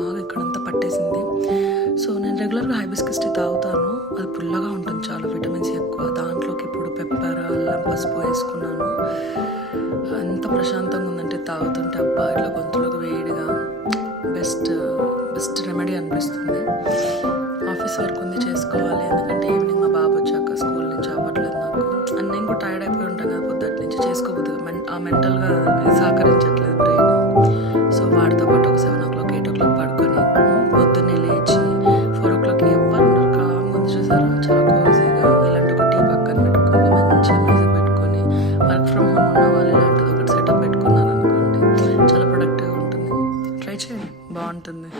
బాగా ఇక్కడంతా పట్టేసింది. సో నేను రెగ్యులర్గా హైబిస్కస్ టీ తాగుతాను. అది పుల్లగా ఉంటుంది, చాలా విటమిన్స్ ఎక్కువ. దాంట్లోకి ఇప్పుడు పెప్పర్, అల్లం, పసుపు వేసుకున్నాను. ఎంత ప్రశాంతంగా ఉందంటే తాగుతుంటే, అబ్బా ఇట్లా గొంతులోకి వేడిగా బెస్ట్ రెమెడీ అనిపిస్తుంది. ఆఫీస్ వర్క్ ఉంది, చేసుకోవాలి. ఎందుకంటే ఈవినింగ్ మా బాబు వచ్చాక స్కూల్ నుంచి అవ్వట్లేదు నాకు. అండ్ నేను కూడా టైర్డ్ అయిపోయి ఉంటాను కదా పొద్దుటి నుంచి, చేసుకోబోద్దు ఆ మెంటల్గా సహకరించ